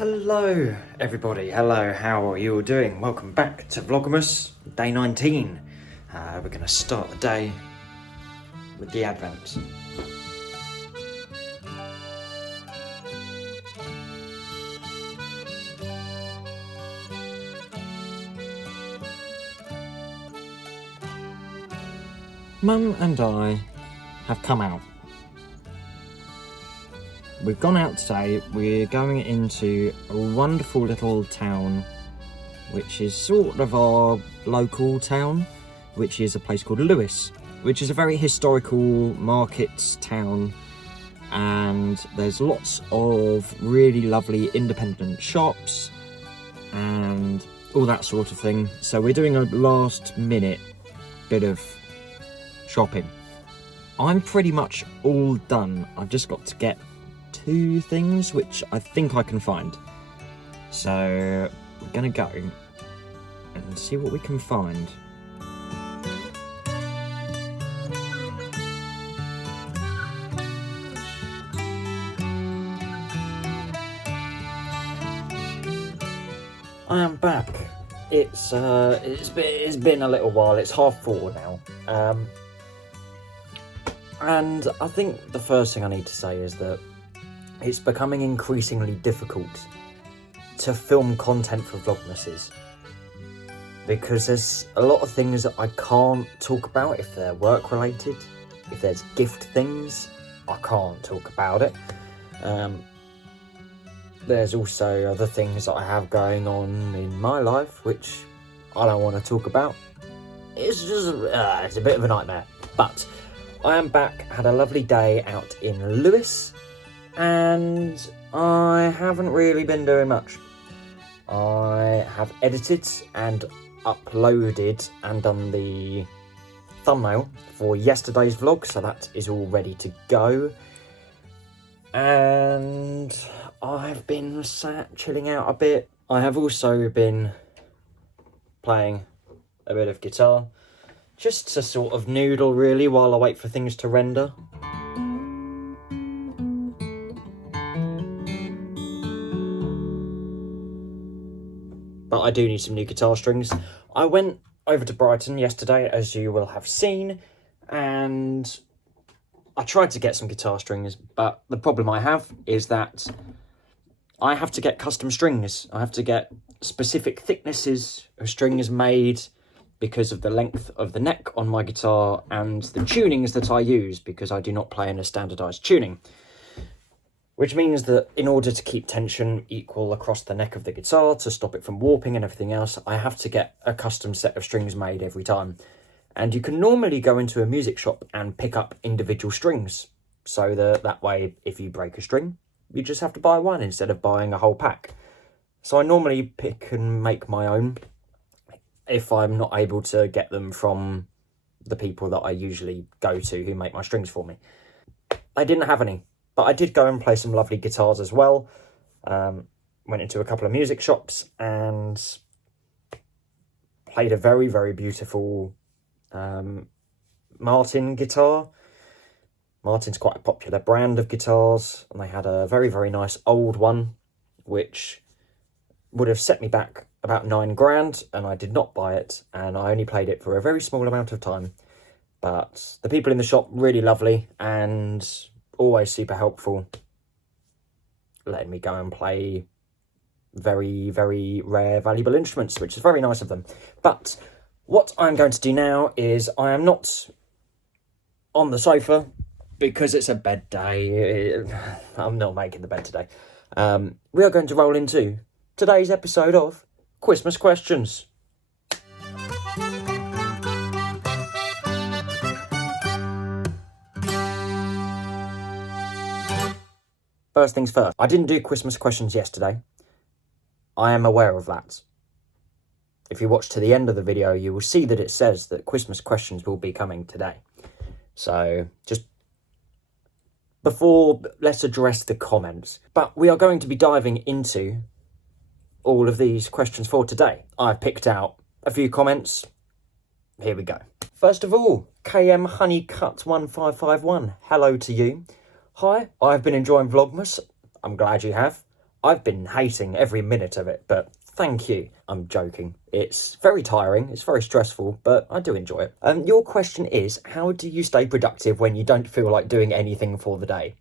Hello everybody, hello, how are you all doing? Welcome back to Vlogmas, day 19. We're going to start the day with the Advent. Mum and I have come out. We've gone out today. We're going into a wonderful little town, which is sort of our local town, which is a place called Lewes, which is a very historical market town, and there's lots of really lovely independent shops and all that sort of thing. So we're doing a last minute bit of shopping. I'm pretty much all done. I've just got to get two things which I think I can find. So we're gonna go and see what we can find. I am back. It's been a little while. It's 4:30 now. And I think the first thing I need to say is that it's becoming increasingly difficult to film content for Vlogmases, because there's a lot of things that I can't talk about if they're work related. If there's gift things, I can't talk about it. There's also other things that I have going on in my life which I don't want to talk about. It's just it's a bit of a nightmare. But I am back, had a lovely day out in Lewes, and I haven't really been doing much. I have edited and uploaded and done the thumbnail for yesterday's vlog, so that is all ready to go. And I've been sat chilling out a bit. I have also been playing a bit of guitar, just to sort of noodle really while I wait for things to render. But I do need some new guitar strings. I went over to Brighton yesterday, as you will have seen, and I tried to get some guitar strings, but the problem I have is that I have to get custom strings. I have to get specific thicknesses of strings made because of the length of the neck on my guitar and the tunings that I use, because I do not play in a standardised tuning. Which means that in order to keep tension equal across the neck of the guitar, to stop it from warping and everything else, I have to get a custom set of strings made every time. And you can normally go into a music shop and pick up individual strings, so that way if you break a string, you just have to buy one instead of buying a whole pack. So I normally pick and make my own if I'm not able to get them from the people that I usually go to who make my strings for me. I didn't have any. But I did go and play some lovely guitars as well. Went into a couple of music shops and played a very, very beautiful Martin guitar. Martin's quite a popular brand of guitars, and they had a very, very nice old one, which would have set me back about £9, and I did not buy it, and I only played it for a very small amount of time. But the people in the shop, really lovely, and always super helpful, letting me go and play very, very rare, valuable instruments, which is very nice of them. But what I'm going to do now is, I am not on the sofa because it's a bed day. I'm not making the bed today. We are going to roll into today's episode of Christmas Questions. First things first, I didn't do Christmas questions yesterday. I am aware of that. If you watch to the end of the video, you will see that it says that Christmas questions will be coming today. So just before, let's address the comments. But we are going to be diving into all of these questions for today. I've picked out a few comments. Here we go. First of all, KM Honeycut 1551. Hello to you. Hi, I've been enjoying Vlogmas. I'm glad you have. I've been hating every minute of it, but thank you. I'm joking. It's very tiring, it's very stressful, but I do enjoy it. Your question is, how do you stay productive when you don't feel like doing anything for the day?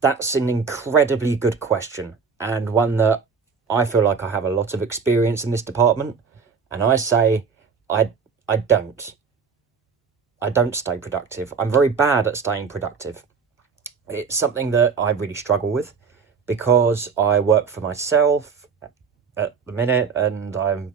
That's an incredibly good question, and one that I feel like I have a lot of experience in this department, and I say I don't. I don't stay productive. I'm very bad at staying productive. It's something that I really struggle with because I work for myself at the minute and I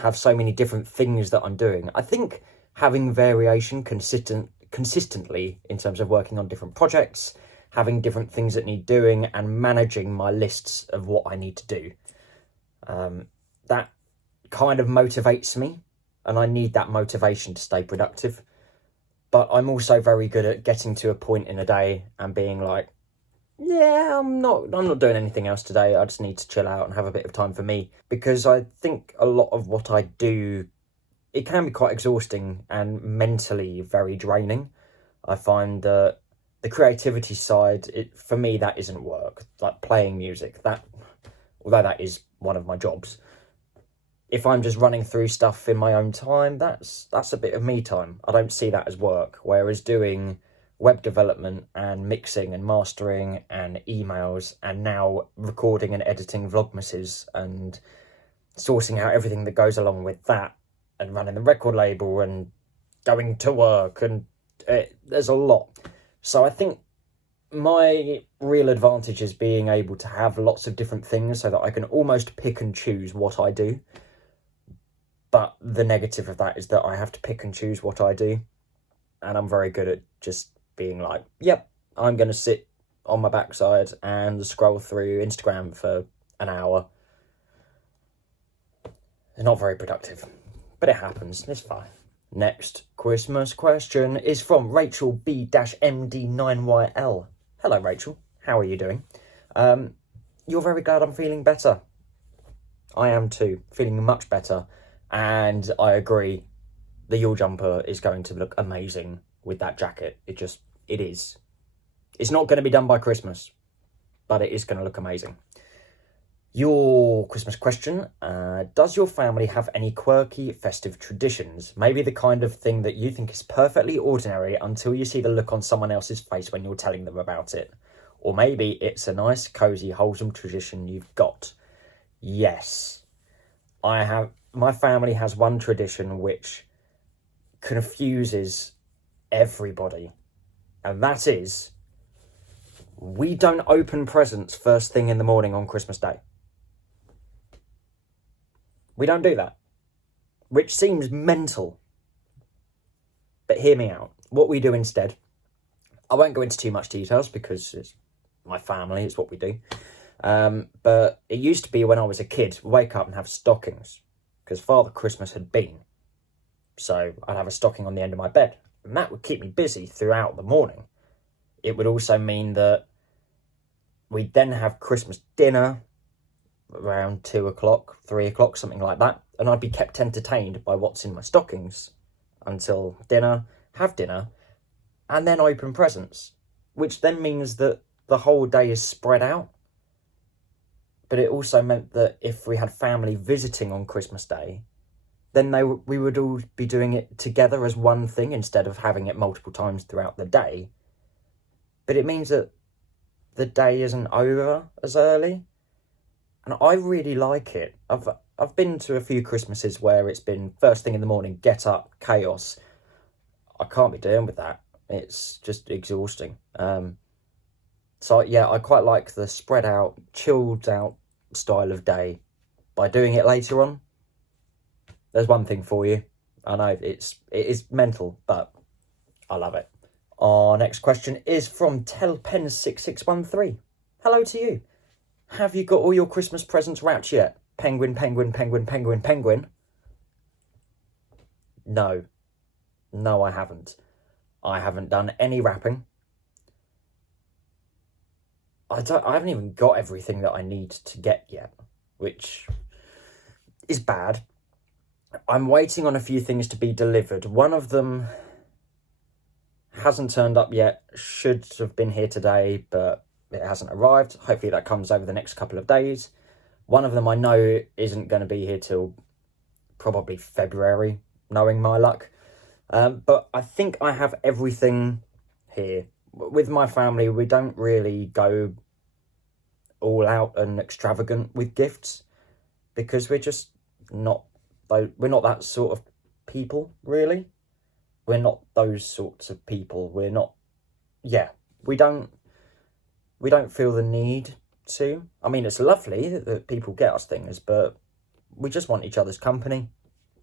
have so many different things that I'm doing. I think having variation consistently in terms of working on different projects, having different things that need doing, and managing my lists of what I need to do, that kind of motivates me, and I need that motivation to stay productive. But I'm also very good at getting to a point in a day and being like, yeah, I'm not doing anything else today. I just need to chill out and have a bit of time for me. Because I think a lot of what I do, it can be quite exhausting and mentally very draining. I find that the creativity side, for me, that isn't work. Like playing music, although that is one of my jobs, if I'm just running through stuff in my own time, that's a bit of me time. I don't see that as work. Whereas doing web development and mixing and mastering and emails and now recording and editing Vlogmases and sorting out everything that goes along with that and running the record label and going to work, and there's a lot. So I think my real advantage is being able to have lots of different things so that I can almost pick and choose what I do. But the negative of that is that I have to pick and choose what I do. And I'm very good at just being like, yep, I'm going to sit on my backside and scroll through Instagram for an hour. It's not very productive, but it happens. It's fine. Next Christmas question is from Rachel B-MD9YL. Hello, Rachel. How are you doing? You're very glad I'm feeling better. I am too, feeling much better. And I agree, the Yule jumper is going to look amazing with that jacket. It is. It's not going to be done by Christmas, but it is going to look amazing. Your Christmas question, does your family have any quirky festive traditions? Maybe the kind of thing that you think is perfectly ordinary until you see the look on someone else's face when you're telling them about it. Or maybe it's a nice, cosy, wholesome tradition you've got. Yes, my family has one tradition which confuses everybody, and that is, we don't open presents first thing in the morning on Christmas Day. We don't do that, which seems mental. But hear me out. What we do instead, I won't go into too much details because it's my family, it's what we do. But it used to be when I was a kid, wake up and have stockings, because Father Christmas had been. So I'd have a stocking on the end of my bed, and that would keep me busy throughout the morning. It would also mean that we'd then have Christmas dinner around 2 o'clock, 3 o'clock, something like that, and I'd be kept entertained by what's in my stockings until dinner, have dinner, and then open presents, which then means that the whole day is spread out. But it also meant that if we had family visiting on Christmas Day, then we would all be doing it together as one thing instead of having it multiple times throughout the day. But it means that the day isn't over as early. And I really like it. I've been to a few Christmases where it's been first thing in the morning, get up, chaos. I can't be dealing with that. It's just exhausting. So yeah, I quite like the spread out, chilled out style of day. By doing it later on, there's one thing for you. I know it is mental, but I love it. Our next question is from Telpen6613. Hello to you. Have you got all your Christmas presents wrapped yet? Penguin, penguin, penguin, penguin, penguin. No, I haven't. I haven't done any wrapping. I haven't even got everything that I need to get yet, which is bad. I'm waiting on a few things to be delivered. One of them hasn't turned up yet, should have been here today, but it hasn't arrived. Hopefully that comes over the next couple of days. One of them I know isn't going to be here till probably February, knowing my luck. But I think I have everything here. With my family, we don't really go all out and extravagant with gifts because we're just not, we're not that sort of people, really. We're not those sorts of people. We're not, we don't feel the need to. I mean, it's lovely that people get us things, but we just want each other's company,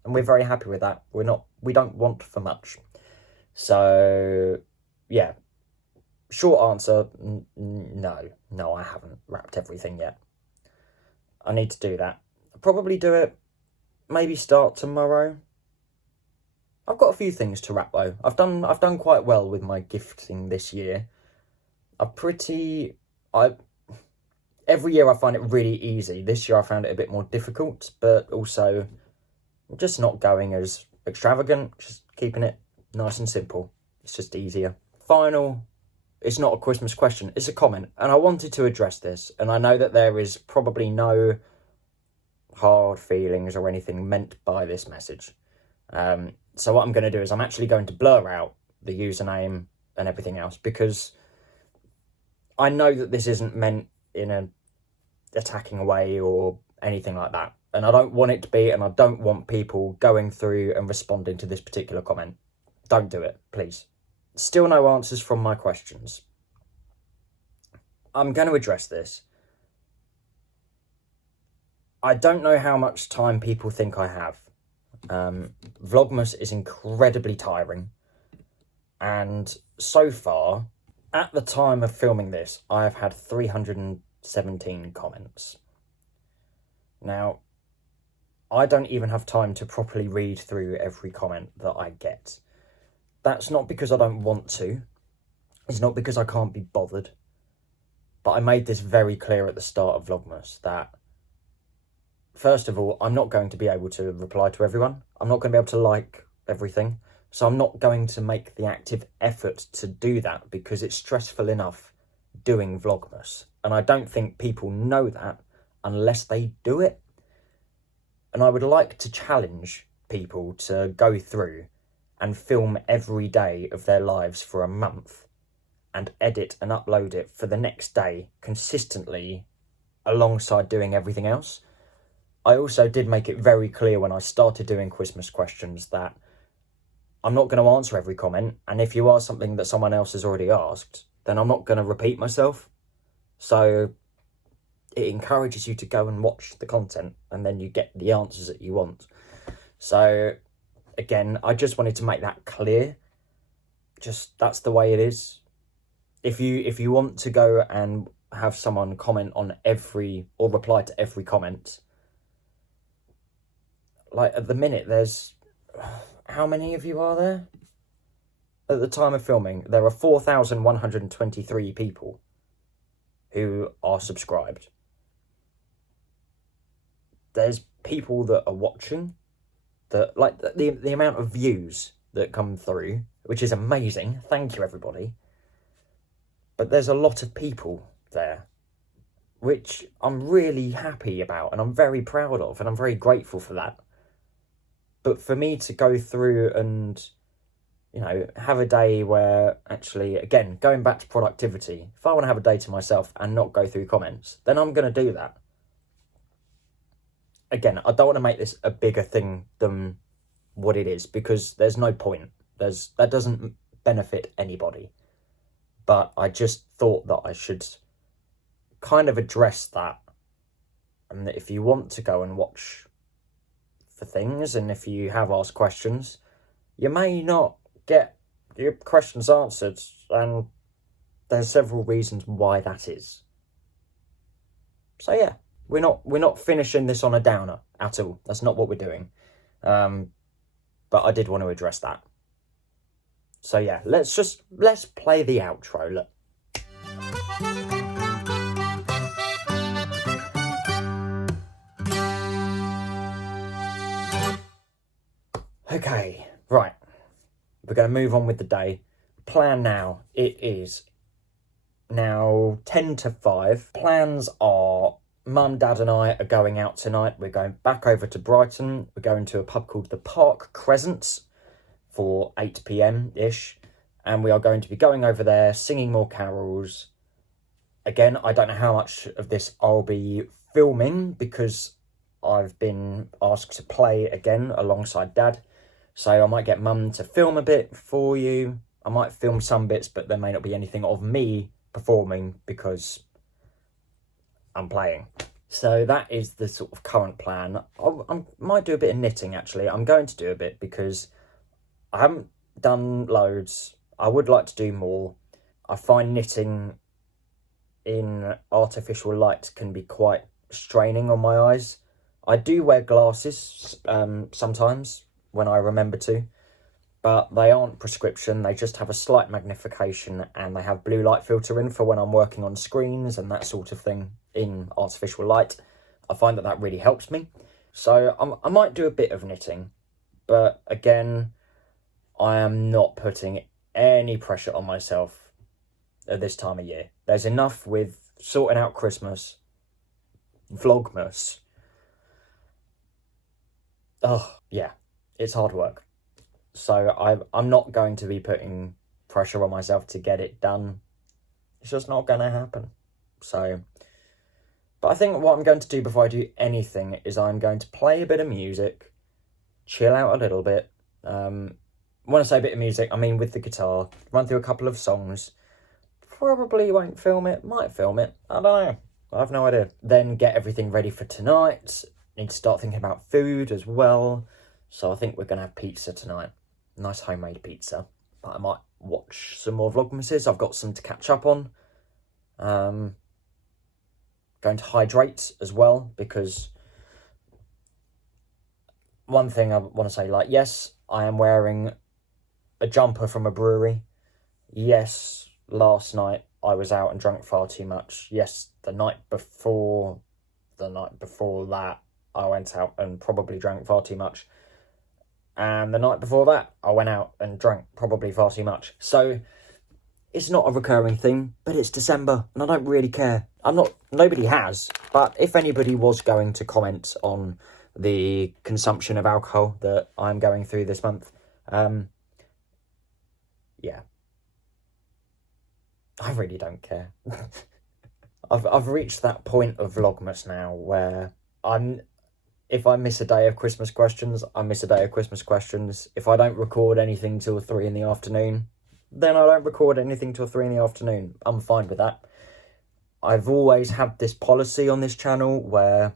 and we're very happy with that. We don't want for much. So, yeah. Short answer, no, I haven't wrapped everything yet. I need to do that. I'll probably do it, maybe start tomorrow. I've got a few things to wrap though. I've done quite well with my gifting this year. Every year I find it really easy. This year I found it a bit more difficult, but also just not going as extravagant, just keeping it nice and simple. It's just easier. Final, it's not a Christmas question, it's a comment, and I wanted to address this, and I know that there is probably no hard feelings or anything meant by this message. So what I'm going to do is I'm actually going to blur out the username and everything else, because I know that this isn't meant in an attacking way or anything like that, and I don't want it to be, and I don't want people going through and responding to this particular comment. Don't do it, please. Still no answers from my questions. I'm going to address this. I don't know how much time people think I have. Vlogmas is incredibly tiring, and so far, at the time of filming this, I have had 317 comments. Now, I don't even have time to properly read through every comment that I get. That's not because I don't want to. It's not because I can't be bothered. But I made this very clear at the start of Vlogmas that, first of all, I'm not going to be able to reply to everyone. I'm not going to be able to like everything. So I'm not going to make the active effort to do that because it's stressful enough doing Vlogmas. And I don't think people know that unless they do it. And I would like to challenge people to go through and film every day of their lives for a month and edit and upload it for the next day consistently alongside doing everything else. I also did make it very clear when I started doing Christmas questions that I'm not going to answer every comment, and if you ask something that someone else has already asked, then I'm not going to repeat myself. So it encourages you to go and watch the content, and then you get the answers that you want. So again, I just wanted to make that clear. Just, that's the way it is. If you want to go and have someone comment on every, or reply to every comment, like at the minute, there's, how many of you are there? At the time of filming, there are 4,123 people who are subscribed. There's people that are watching, that, like, the amount of views that come through, which is amazing. Thank you, everybody. But there's a lot of people there, which I'm really happy about, and I'm very proud of, and I'm very grateful for that. But for me to go through and, you know, have a day where, actually, again, going back to productivity, if I want to have a day to myself and not go through comments, then I'm going to do that. Again, I don't want to make this a bigger thing than what it is, because there's no point. That doesn't benefit anybody. But I just thought that I should kind of address that. And that if you want to go and watch for things, and if you have asked questions, you may not get your questions answered, and there's several reasons why that is. So yeah, we're not finishing this on a downer at all. That's not what we're doing. But I did want to address that. So yeah, let's play the outro. Look. Okay, right. We're going to move on with the day. Plan now. It is now 10 to 5. Plans are Mum, Dad and I are going out tonight. We're going back over to Brighton. We're going to a pub called the Park Crescents for 8 p.m-ish. And we are going to be going over there, singing more carols. Again, I don't know how much of this I'll be filming because I've been asked to play again alongside Dad. So I might get Mum to film a bit for you. I might film some bits, but there may not be anything of me performing because I'm playing. So that is the sort of current plan. I might do a bit of knitting, actually. I'm going to do a bit because I haven't done loads. I would like to do more. I find knitting in artificial light can be quite straining on my eyes. I do wear glasses sometimes when I remember to, but they aren't prescription. They just have a slight magnification and they have blue light filter in for when I'm working on screens and that sort of thing in artificial light. I find that really helps me. So I might do a bit of knitting, but again, I am not putting any pressure on myself at this time of year. There's enough with sorting out Christmas, Vlogmas. Oh, yeah, it's hard work. So I'm not going to be putting pressure on myself to get it done. It's just not going to happen. So, but I think what I'm going to do before I do anything is I'm going to play a bit of music, chill out a little bit. When I say a bit of music, I mean with the guitar, run through a couple of songs. Probably won't film it, might film it, I don't know. I have no idea. Then get everything ready for tonight. Need to start thinking about food as well. So I think we're going to have pizza tonight. Nice homemade pizza. But I might watch some more Vlogmases. I've got some to catch up on. Going to hydrate as well, because one thing I want to say, like, yes, I am wearing a jumper from a brewery. Yes, last night I was out and drank far too much. Yes, the night before that, I went out and probably drank far too much. And the night before that, I went out and drank probably far too much. So it's not a recurring thing, but it's December and I don't really care. Nobody has, but if anybody was going to comment on the consumption of alcohol that I'm going through this month, yeah, I really don't care. I've reached that point of Vlogmas now where if I miss a day of Christmas questions, I miss a day of Christmas questions. If I don't record anything till 3 in the afternoon, then I don't record anything till 3 in the afternoon. I'm fine with that. I've always had this policy on this channel where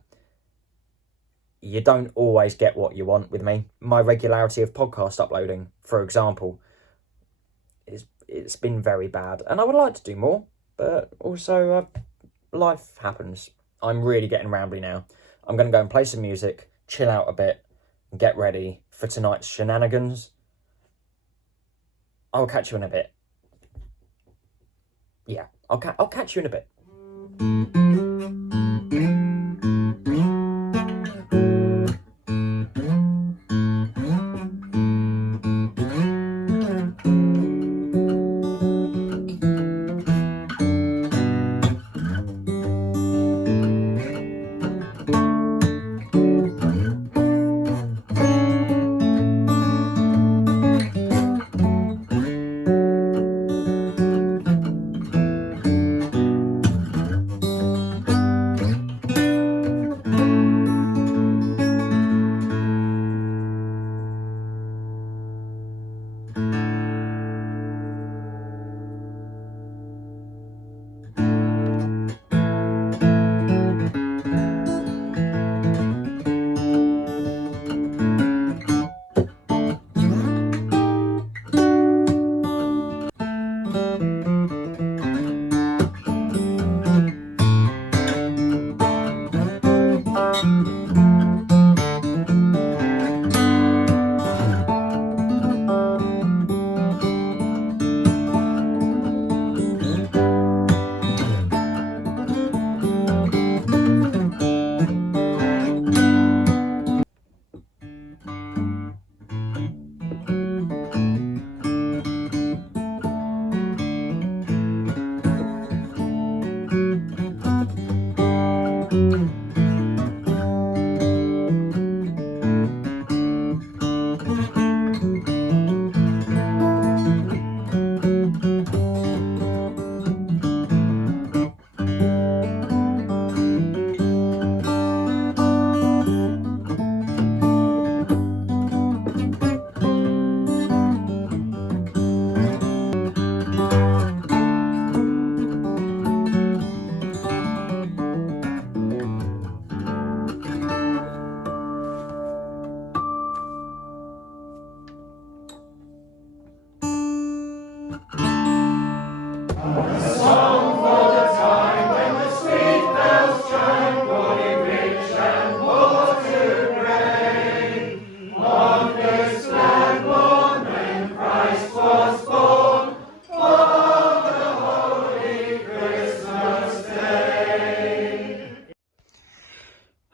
you don't always get what you want with me. My regularity of podcast uploading, for example, it's been very bad. And I would like to do more, but also life happens. I'm really getting rambly now. I'm going to go and play some music, chill out a bit, and get ready for tonight's shenanigans. I'll catch you in a bit. Yeah, I'll catch you in a bit.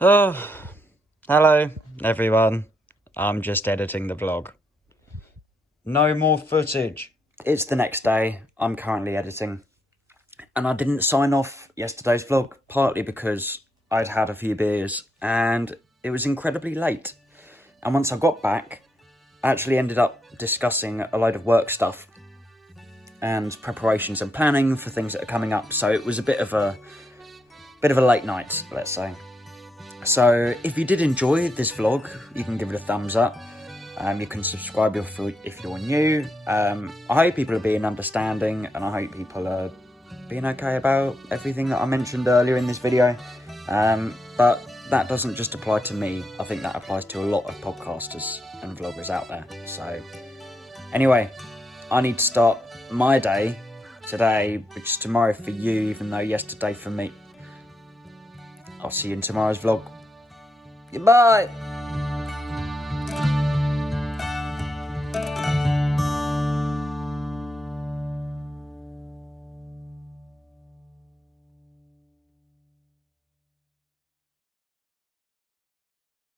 Oh, hello everyone. I'm just editing the vlog. No more footage. It's the next day. I'm currently editing. And I didn't sign off yesterday's vlog, partly because I'd had a few beers and it was incredibly late. And once I got back, I actually ended up discussing a load of work stuff and preparations and planning for things that are coming up. So it was a bit of a late night, let's say. So if you did enjoy this vlog, you can give it a thumbs up. You can subscribe if you're new. I hope people are being understanding, and I hope people are being okay about everything that I mentioned earlier in this video. But that doesn't just apply to me. I think that applies to a lot of podcasters and vloggers out there. So anyway, I need to start my day today, which is tomorrow for you, even though yesterday for me. I'll see you in tomorrow's vlog. Goodbye!